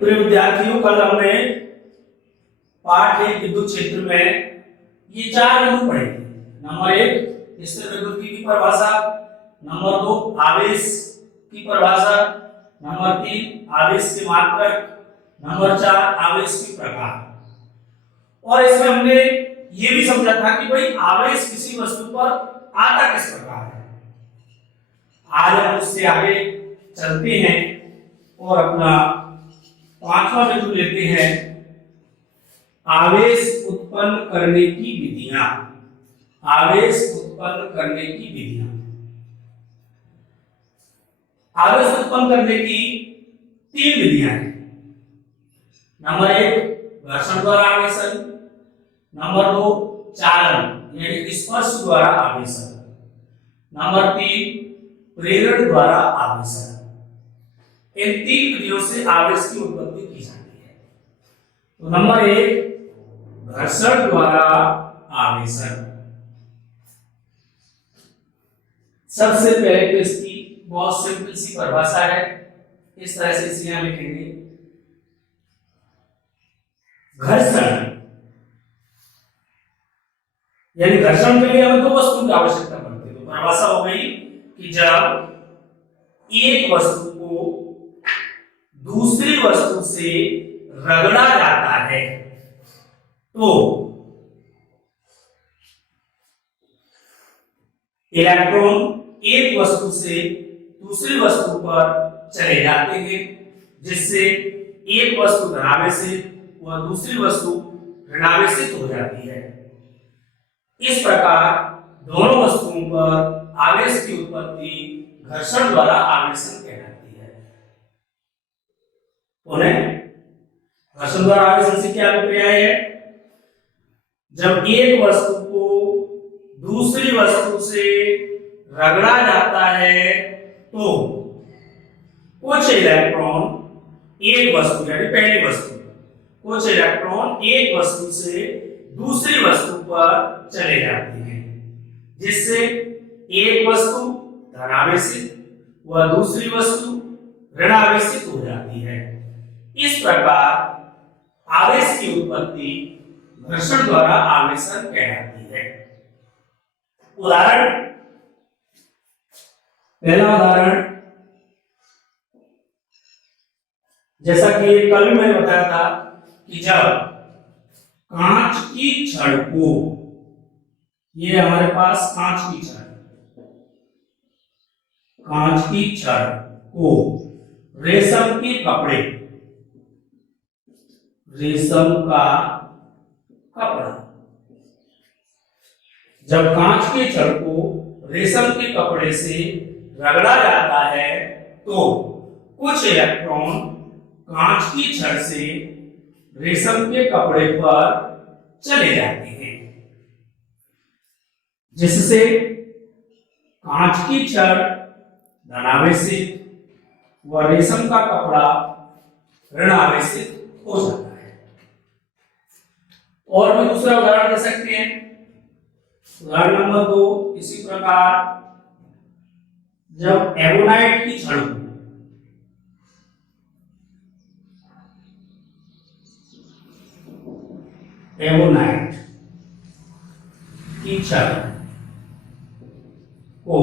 प्रिय विद्यार्थियों, कल हमने पाठ 1 विद्युत क्षेत्र में ये 4 बिंदु पढ़े थे। नंबर 1 स्थिर विद्युत की परिभाषा, नंबर 2 आवेश की परिभाषा, नंबर 3 आवेश के मात्रक, नंबर 4 आवेश के प्रकार। और इसमें हमने ये भी समझा था कि भाई आवेश किसी वस्तु पर आता किस प्रकार है। आज हम उससे आगे चलते हैं और अपना 5वां बिंदु लेते हैं, आवेश उत्पन्न करने की विधियां। आवेश उत्पन्न करने की विधियां। आवेश उत्पन्न करने की 3 विधियां हैं। नंबर 1 घर्षण द्वारा आवेशन, नंबर 2 चालन यानी स्पर्श द्वारा आवेशन, नंबर 3 प्रेरण द्वारा आवेशन। इन 3 विधियों से आवेश की उत्पत्ति की जाती है। तो नंबर 1 घर्षण द्वारा आवेशन। सबसे पहले तो इसकी बहुत सिंपल सी परिभाषा है, इस तरह से इसे यहां लिखेंगे। घर्षण यानी घर्षण के लिए हमें 2 वस्तुओं की आवश्यकता पड़ती है। तो परिभाषा हो गई कि जब एक वस्तु को दूसरी वस्तु से रगड़ा जाता है तो इलेक्ट्रॉन एक वस्तु से दूसरी वस्तु पर चले जाते हैं, जिससे एक वस्तु धनावेशित व दूसरी वस्तु ऋणावेशित हो जाती है। इस प्रकार दोनों वस्तुओं पर आवेश की उत्पत्ति घर्षण द्वारा आवेशन कहलाती है। उन्हें घर्षण द्वारा आवेशन से क्या अभिप्राय है? जब एक वस्तु को दूसरी वस्तु से रगड़ा जाता है तो कुछ इलेक्ट्रॉन एक वस्तु यानी पहली वस्तु, कुछ इलेक्ट्रॉन एक वस्तु से दूसरी वस्तु पर चले जाते हैं, जिससे एक वस्तु धनावेशित व दूसरी वस्तु ऋणावेशित हो जाती है। इस प्रकार आवेश की उत्पत्ति घर्षण द्वारा आवेशन कहलाती है। उदाहरण, पहला उदाहरण, जैसा कि कल मैंने बताया था कि जब कांच की छड़ को, ये हमारे पास कांच की छड़, कांच की छड़ को रेशम के कपड़े, रेशम का कपड़ा, जब कांच के छड़ को रेशम के कपड़े से रगड़ा जाता है तो कुछ इलेक्ट्रॉन कांच की छड़ से रेशम के कपड़े पर चले जाते हैं, जिससे कांच की छड़ धनावेशित व रेशम का कपड़ा ऋणावेशित हो जाता है। और भी दूसरा उदाहरण दे सकते हैं। उदाहरण नंबर 2, इसी प्रकार जब एवोनाइट की छड़ को, एवोनाइट की छड़ को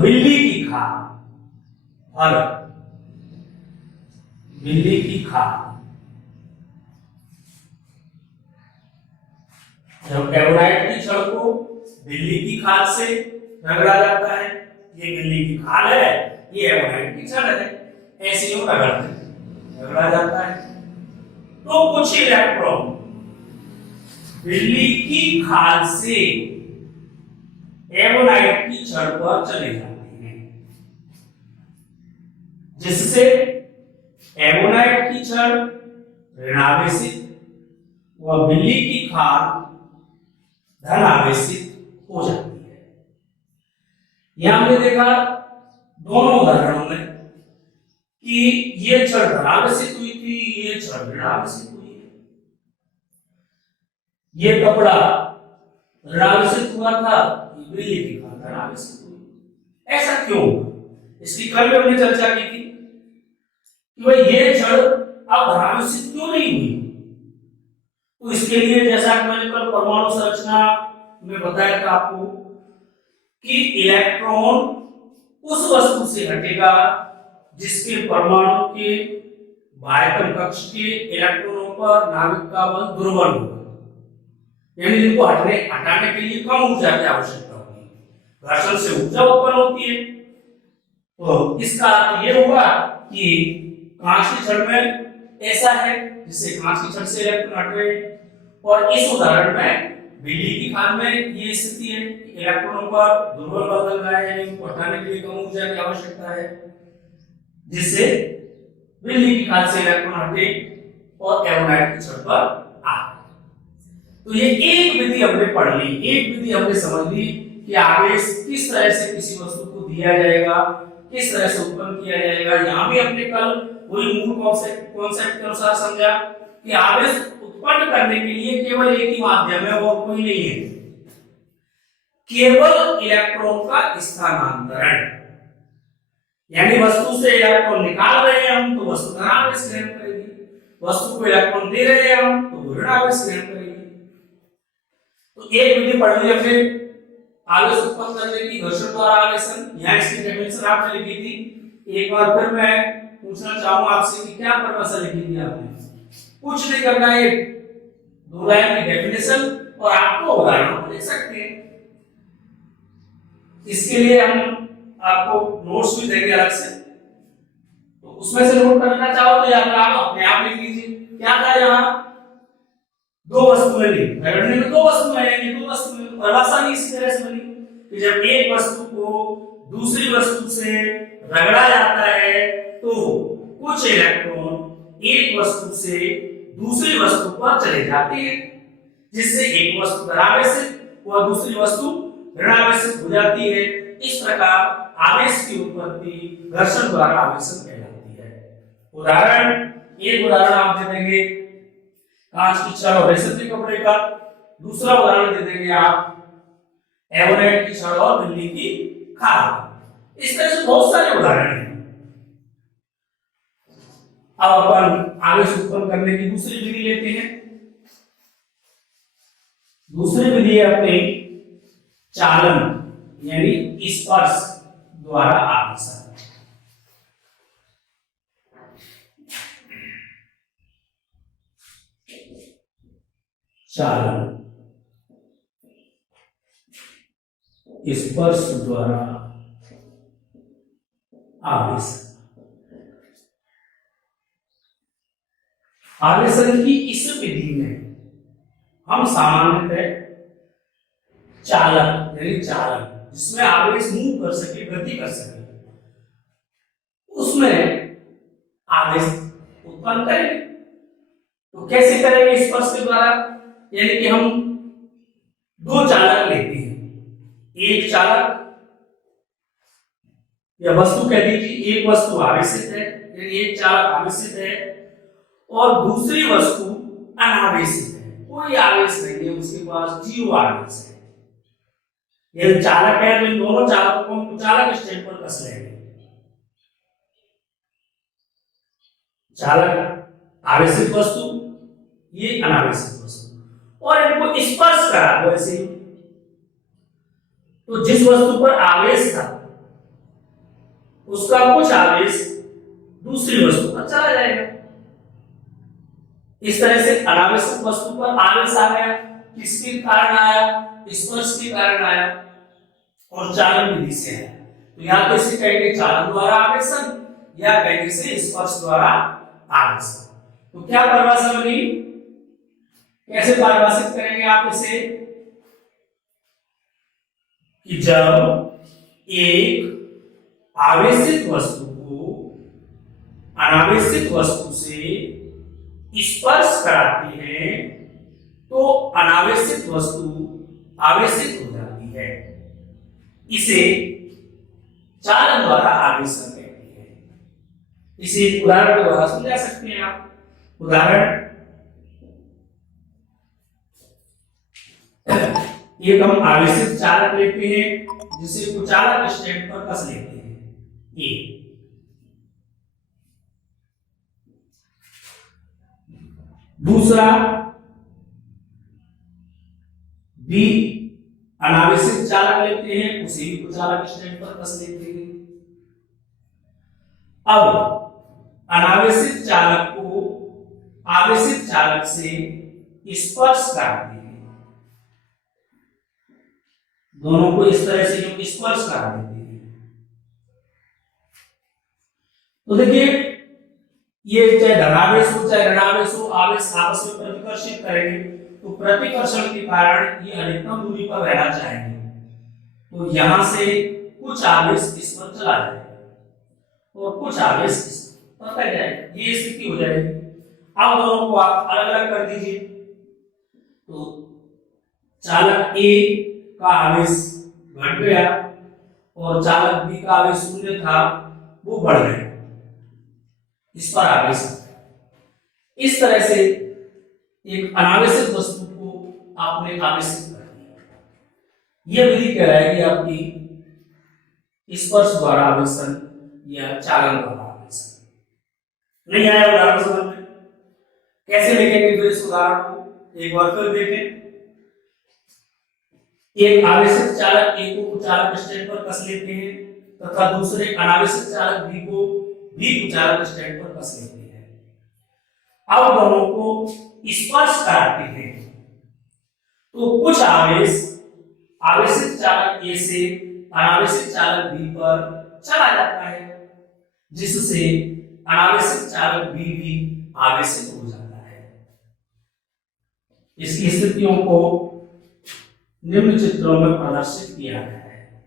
बिल्ली की खाल, और बिल्ली की खाल, जब एवोनाइट की छड़ को बिल्ली की खाल से रगड़ा जाता है, ये बिल्ली की खाल है, ये एवोनाइट की छड़ है, ऐसे ही रगड़ा जाता है तो कुछ इलेक्ट्रॉन बिल्ली की खाल से एवोनाइट की छड़ पर चले जाते हैं, जिससे एवोनाइट की छड़ ऋणावेशित व बिल्ली की खाल धनावेशित हो जाती है। यहां हमने देखा दोनों उदाहरणों में कि ये छड़ धनावेशित हुई थी, ये छड़ ऋणावेशित हुई है। ये कपड़ा ऋणावेशित हुआ था, ये बिल्ली की खाल धनावेशित हुई। ऐसा क्यों? इसकी कल भी हमने चर्चा की थी। कि भाई ये क्षण अब धनावेशित क्यों नहीं हुई। तो इसके लिए जैसा कि मैंने कल परमाणु संरचना में बताया था आपको कि इलेक्ट्रॉन उस वस्तु से हटेगा जिसके परमाणु के बाह्यतम कक्ष के इलेक्ट्रॉनों पर नाभिक का बल दुर्बल होगा, यानी जिनको हटाने के लिए कम ऊर्जा की आवश्यकता होगी, घर्षण से ऊर्जा उत्पन्न होती है। तो इसका अर्थ ये हुआ कि कांच की छड़ में ऐसा है जिससे कांच की छड़ से इलेक्ट्रॉन हट रहे हैं, और इस उदाहरण में बिजली की खान में ये स्थिति है कि इलेक्ट्रॉनों पर दुर्बल बल लग रहा है, यानी उनको हटाने के लिए कम ऊर्जा की आवश्यकता है, जिससे बिजली की खान से इलेक्ट्रॉन हटे और एरोनाइट की छड़ पर आ। तो ये एक विधि हमने पढ़ ली, एक विधि हमने समझ ली कि आवेश किस तरह से किसी वस्तु को दिया जाएगा, किस तरह से उत्पन्न किया जाएगा। यहाँ भी हमने कल वही मूल कॉन्सेप्ट के अनुसार समझा कि आवेश उत्पन्न करने के लिए केवल एक ही माध्यम है और कोई नहीं है, केवल इलेक्ट्रॉन का स्थानांतरण। यानी वस्तु से इलेक्ट्रॉन निकाल रहे हैं हम तो वस्तु धनावेश ग्रहण करेगी, वस्तु को इलेक्ट्रॉन दे रहे हैं हम तो ऋणावेश ग्रहण करेगी। तो एक विधि पढ़ ली हमने आवेश उत्पन्न करने की, घर्षण द्वारा आवेशन। यहाँ इसकी डेफिनेशन आपने लिखी थी। एक बार फिर मैं पूछना चाहूंगा आपसे कि क्या परिभाषा लिखी थी आपने। कुछ नहीं करना है, दो लाइन की डेफिनेशन और आपको उदाहरण लिख सकते हैं। इसके लिए हम आपको नोट्स भी देंगे अलग से, तो उसमें से नोट करना चाहो तो या फिर आप अपने आप लिख लीजिए। क्या था यहाँ, दो वस्तुएं ली, घटने में दो वस्तुएं हैं, दो वस्तुएं परिभाषा नहीं इसी तरह से बनी कि जब एक वस्तु को दूसरी वस्तु से रगड़ा जाता है तो कुछ इलेक्ट्रॉन एक वस्तु से दूसरी वस्तु पर चले जाते हैं, जिससे एक वस्तु धनावेशित और दूसरी वस्तु ऋणावेशित हो जाती है। इस प्रकार आवेश की उत्पत्ति घर्षण द्वारा आवेशन कहलाती है। उदाहरण, एक उदाहरण आप दे देंगे कांच की छड़ और रेशम के कपड़े का, दूसरा उदाहरण दे देंगे आप एवोनेट की छड़ और बिल्ली की खाल। इस तरह से बहुत सारे उदाहरण हैं। अब अपन आवेश उत्पन्न करने की दूसरी विधि लेते हैं। दूसरी विधि है अपनी चालन यानी स्पर्श द्वारा आवेशन। चालन, स्पर्श द्वारा आवेशन। आवेशन की इस विधि में हम सामान्यतः चालक यानी चालन जिसमें आवेश मूव कर सके, गति कर सके, उसमें आवेश उत्पन्न करेंगे। तो कैसे करेंगे स्पर्श के द्वारा, यानी कि हम दो चालक लेते हैं, एक चालक या वस्तु कह दीजिए, एक वस्तु आवेशित है यानी एक चालक आवेशित है और दूसरी वस्तु अनावेशित है, कोई आवेश नहीं है, उसके पास जीरो आवेश है। यदि चालक है तो इन दोनों चालकों को चालक स्टैंड पर कस लेंगे। चालक आवेशित वस्तु, ये अनावेशित वस्तु, और इनको स्पर्श करा दो ऐसे। तो जिस वस्तु पर आवेश था उसका कुछ आवेश दूसरी वस्तु पर चला जाएगा। इस तरह से अनावेशित वस्तु पर आवेश आ गया, किसके कारण आया, स्पर्श के कारण आया और चालन विधि से है। तो या तो इसे कहेंगे चालन द्वारा आवेशन या कहेंगे इसे स्पर्श द्वारा आवेशन। तो क्या परिभाषा बनी, कैसे परिभाषित करेंगे आप इसे कि जब एक आवेशित वस्तु को अनावेशित वस्तु से स्पर्श कराती है तो अनावेशित वस्तु आवेशित हो जाती है, इसे चालन द्वारा आवेशन कहते हैं। इसे उदाहरण के द्वारा समझा सकते हैं आप। उदाहरण, एक हम आवेशित चालक लेते हैं जिसे कुचालक स्टैंड पर कस लेते हैं। दूसरा बी अनावेशित चालक लेते हैं, उसे भी कुचालक स्टैंड पर कस लेते हैं। अब अनावेशित चालक को आवेशित चालक से स्पर्श कराते हैं, दोनों को इस तरह से जो स्पर्श करा देते हैं। तो देखिए ये चाहे धनावेश हो चाहे ऋणावेश हो, आवेश आपस में प्रतिकर्षित करेंगे, तो प्रतिकर्षण के कारण ये अधिकतम दूरी पर रहना चाहेंगे, तो यहां से कुछ आवेश इस पर चला जाएगा और कुछ आवेश इस पर रह जाएगा, ये स्थिति हो जाएगी। अब दोनों को आप अलग अलग कर दीजिए, तो चालक ए का आवेश घट गया और चालक बी का आवेश शून्य था वो बढ़ गया, इस पर आवेश। इस तरह से एक अनावेशित वस्तु को आपने आवेशित कर दिया। यह विधि कहलाएगी आपकी स्पर्श द्वारा आवेशन या चालन द्वारा आवेशन। नहीं आया उदाहरण समझ में? कैसे लिखेंगे फिर इस उदाहरण को एक बार फिर देखें। एक आवेशित चालक ए को कुचालक स्टैंड पर कस लेते हैं तथा दूसरे अनावेशित चालक बी को भी कुचालक स्टैंड पर कस लेते हैं। अब दोनों को स्पर्श कराते हैं, तो कुछ आवेश आवेशित चालक ए से अनावेशित चालक बी पर चला जाता है, जिससे अनावेशित चालक बी भी आवेशित हो जाता है। इसकी स्थितियों को निम्न चित्रों में प्रदर्शित किया गया है।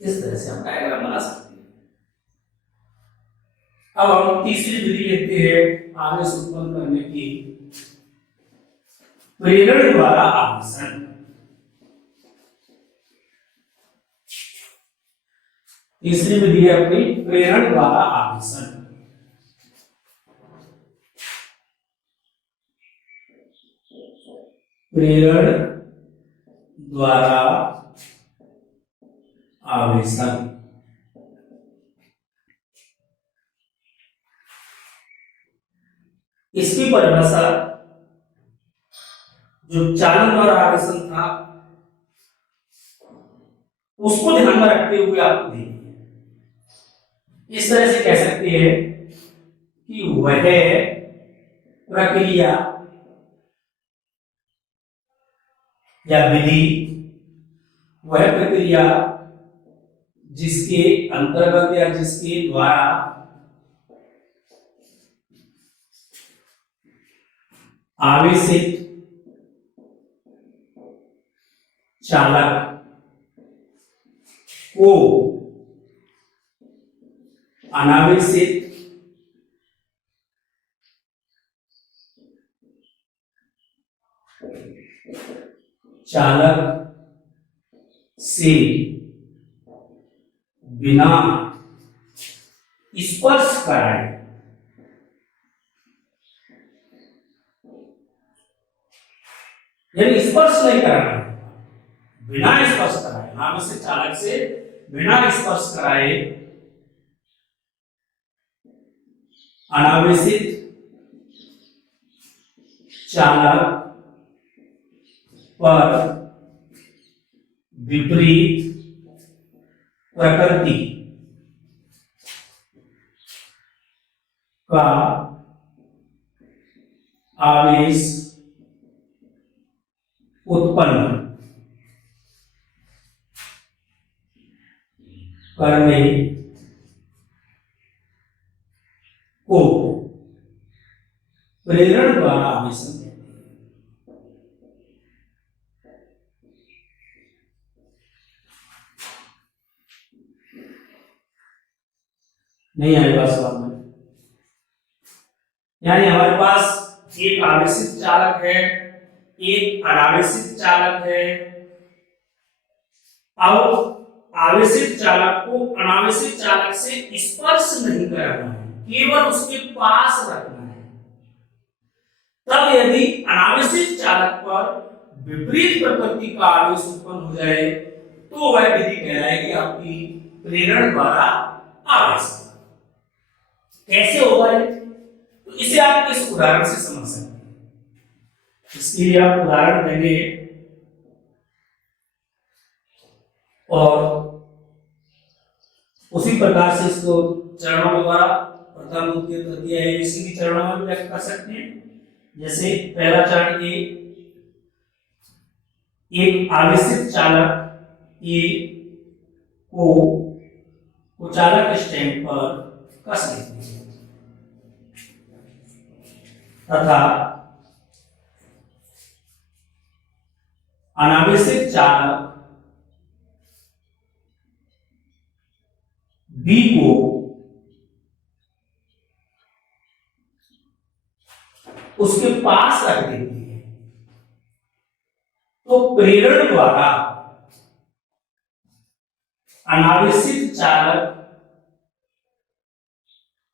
इस तरह से हम डायग्राम बना सकते हैं। अब हम तीसरी विधि लेते हैं आवेश उत्पन्न करने की, प्रेरण द्वारा आवेशन। तीसरी विधि है अपनी प्रेरण द्वारा आवेशन। प्रेरण द्वारा आवेशन। इसकी परिभाषा जो चालन द्वारा आवेशन था उसको ध्यान में रखते हुए आपको देनी है। इस तरह से कह सकते हैं कि वह प्रक्रिया या विधि, वह प्रक्रिया जिसके अंतर्गत या जिसके द्वारा आवेशित चालक को अनावेशित चालक से बिना स्पर्श कराए यानी स्पर्श नहीं कराना, बिना स्पर्श कराए, अनावेशित चालक से बिना स्पर्श कराए अनावेशित चालक पर विपरीत प्रकृति का आवेश उत्पन्न करने को प्रेरण द्वारा आवेशन कहते हैं। नहीं आई बात समझ में? यानी हमारे पास एक आवेशित चालक है, एक अनावेशित चालक है। अब आवेशित चालक को अनावेशित चालक से स्पर्श नहीं करना है, केवल उसके पास रखना है। तब यदि अनावेशित चालक पर विपरीत प्रकृति का आवेश उत्पन्न हो जाए तो वह विधि कहलाएगी आपकी प्रेरण द्वारा आवेश। कैसे होगा ये? तो इसे आप किस उदाहरण से समझ सकते हैं, इसके लिए आप उदाहरण देंगे और उसी प्रकार से इसको चरणों के द्वारा प्रथम द्वितीय तृतीय ABCD चरणों में व्यक्त कर सकते हैं। जैसे पहला चरण एक आवेशित चालक ए को चालक स्टैंड पर कस लेते हैं तथा अनावेशित चालक बी को उसके पास रख देती है, तो प्रेरण द्वारा अनावेशित चालक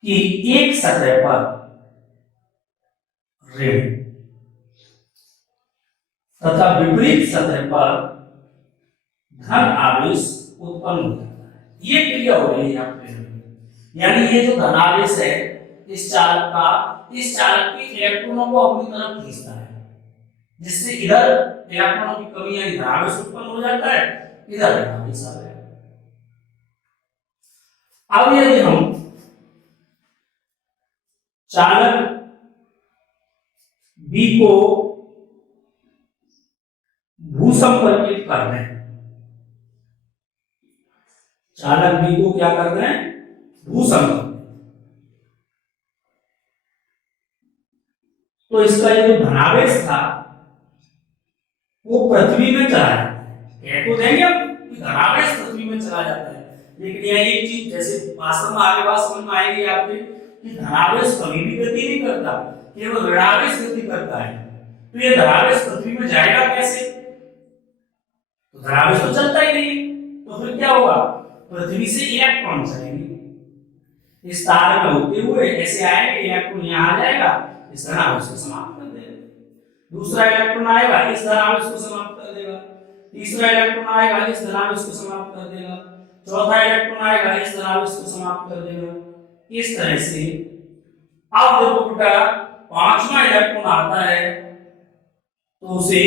की एक सतह पर ऋण तथा विपरीत सतह पर धन आवेश उत्पन्न हो जाता है। ये क्रिया हो रही है यहाँ पे, यानी ये जो धनावेश है इस चालक का, इस चालक के इलेक्ट्रॉनों को अपनी तरफ खींचता है, जिससे इधर इलेक्ट्रॉनों की कमी यानी धनावेश उत्पन्न हो जाता है, इधर ऋणावेश आ जाएगा। अब यदि हम चालक बी को भूसंपर्कित कर दें, चालक बी को क्या कर दें, भूसंपर्कित, तो इसका जो धनावेश था वो पृथ्वी में चला जाता है। कह तो देंगे हम कि धनावेश पृथ्वी में चला जाता है, लेकिन यह एक चीज जैसे वास्तव में आगे बात समझ में आएगी आपके कि धनावेश कभी भी गति नहीं करता, केवल ऋणावेश गति करता है। तो ये धनावेश पृथ्वी में जाएगा कैसे, तो धनावेश तो चलता ही नहीं, तो फिर क्या होगा, पृथ्वी से इलेक्ट्रॉन चलेंगे इस तार में होते हुए, ऐसे आएंगे, इलेक्ट्रॉन यहाँ आ जाएगा, इस धनावेश को समाप्त कर देगा, दूसरा इलेक्ट्रॉन आएगा, इस धनावेश को समाप्त कर देगा, तीसरा इलेक्ट्रॉन आएगा, इस धनावेश को समाप्त कर देगा, चौथा इलेक्ट्रॉन आएगा, इस धनावेश को समाप्त कर देगा। इस तरह से अब देखो बेटा पांचवा इलेक्ट्रॉन आता है तो उसे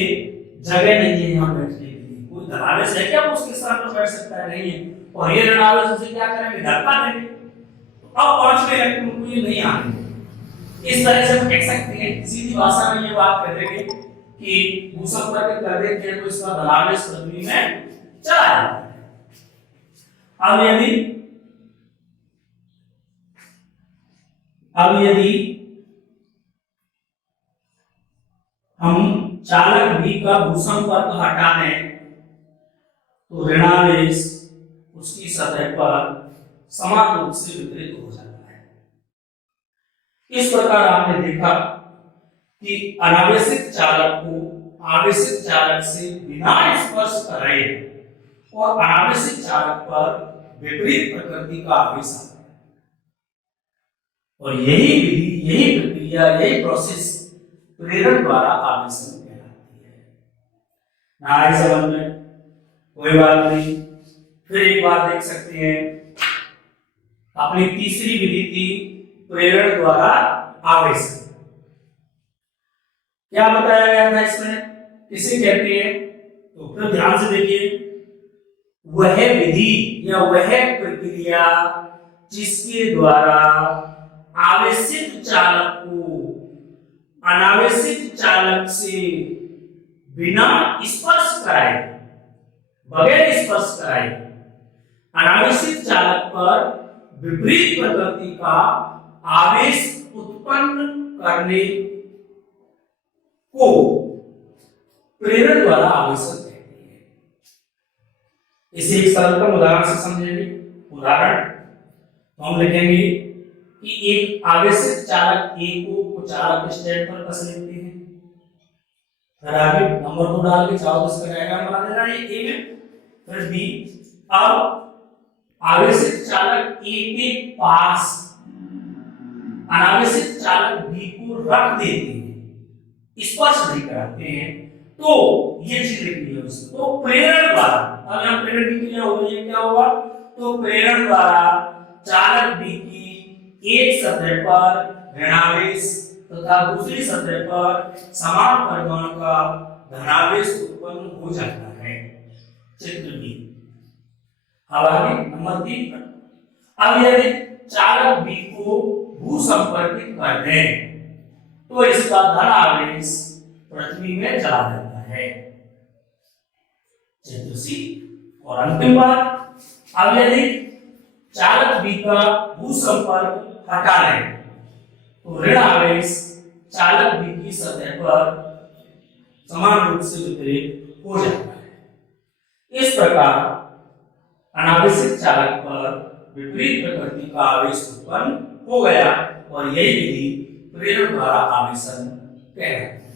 जगह नहीं है यहाँ बैठने के लिए, कोई धनावेश है क्या वो उसके स्थान पर बैठ सकता है, नहीं है, और ये ऋणावेश उसे क्या करेंगे, धक्का देंगे, तो अब पांचवें इलेक्ट्रॉन को ये नहीं आएंगे। इस तरह से हम कह सकते हैं, सीधी भाषा में ये बात कह देंगे कि भूसंपर्कित कर देते हैं तो इसका धनावेश पृथ्वी में चला जाता है। अब यदि हम चालक बी का भूसंपर्क हटा दें तो ऋणावेश उसकी सतह पर समान रूप से वितरित हो जाता है। इस प्रकार आपने देखा कि अनावेशित चालक को आवेशित चालक से बिना स्पर्श कराए और अनावेशित चालक पर विपरीत प्रकृति का आवेश आता है, और यही विधि, यही प्रक्रिया, यही प्रोसेस प्रेरण द्वारा आवेशन कहलाती है। ना समझ में कोई बात नहीं, फिर एक बात देख सकते हैं, अपनी तीसरी विधि थी प्रेरण द्वारा आवेशन। क्या बताया गया था इसमें, किसे कहते हैं, तो फिर ध्यान से देखिए, वह विधि या वह प्रक्रिया जिसके द्वारा आवेशित चालक को अनावेशित चालक से बिना स्पर्श कराए, बगैर स्पर्श कराए अनावेशित चालक पर विपरीत प्रकृति का आवेश उत्पन्न करने को प्रेरण द्वारा आवेशन कहते हैं। इसे एक सरल उदाहरण से समझेंगे। उदाहरण तो हम लिखेंगे कि एक आवेशित चालक ए को चालक स्टैंड पर कस लेते हैं, फिर आगे नंबर 2 डाल के चाहो तो इसका डायग्राम बना देना है ए में, फिर बी। अब आवेशित चालक ए के पास अनावेशित चालक बी को रख देते हैं, स्पर्श नहीं कराते हैं, तो ये चीज लिखनी है उसमें। तो प्रेरण द्वारा, अब यहां प्रेरण की क्रिया हो रही है, क्या होगा, तो प्रेरण द्वारा चालक बी की एक सतह पर ऋणावेश तथा दूसरी सतह पर समान परिमाण का धनावेश उत्पन्न हो जाता है। चित्र बी। अब आगे नंबर 3 पर, अब यदि चालक बी को भू संपर्कित कर दें तो इसका धन आवेश पृथ्वी में चला जाता है। चित्र सी। और अंतिम बात, अब यदि चालक बी का भू संपर्क हटा लें तो ऋण आवेश चालक बी की सतह पर समान रूप से वितरित हो जाता है। इस प्रकार अनावेशित चालक पर विपरीत प्रकृति का आवेश उत्पन्न हो गया और यही विधि प्रेरण द्वारा आवेशन कहलाती है।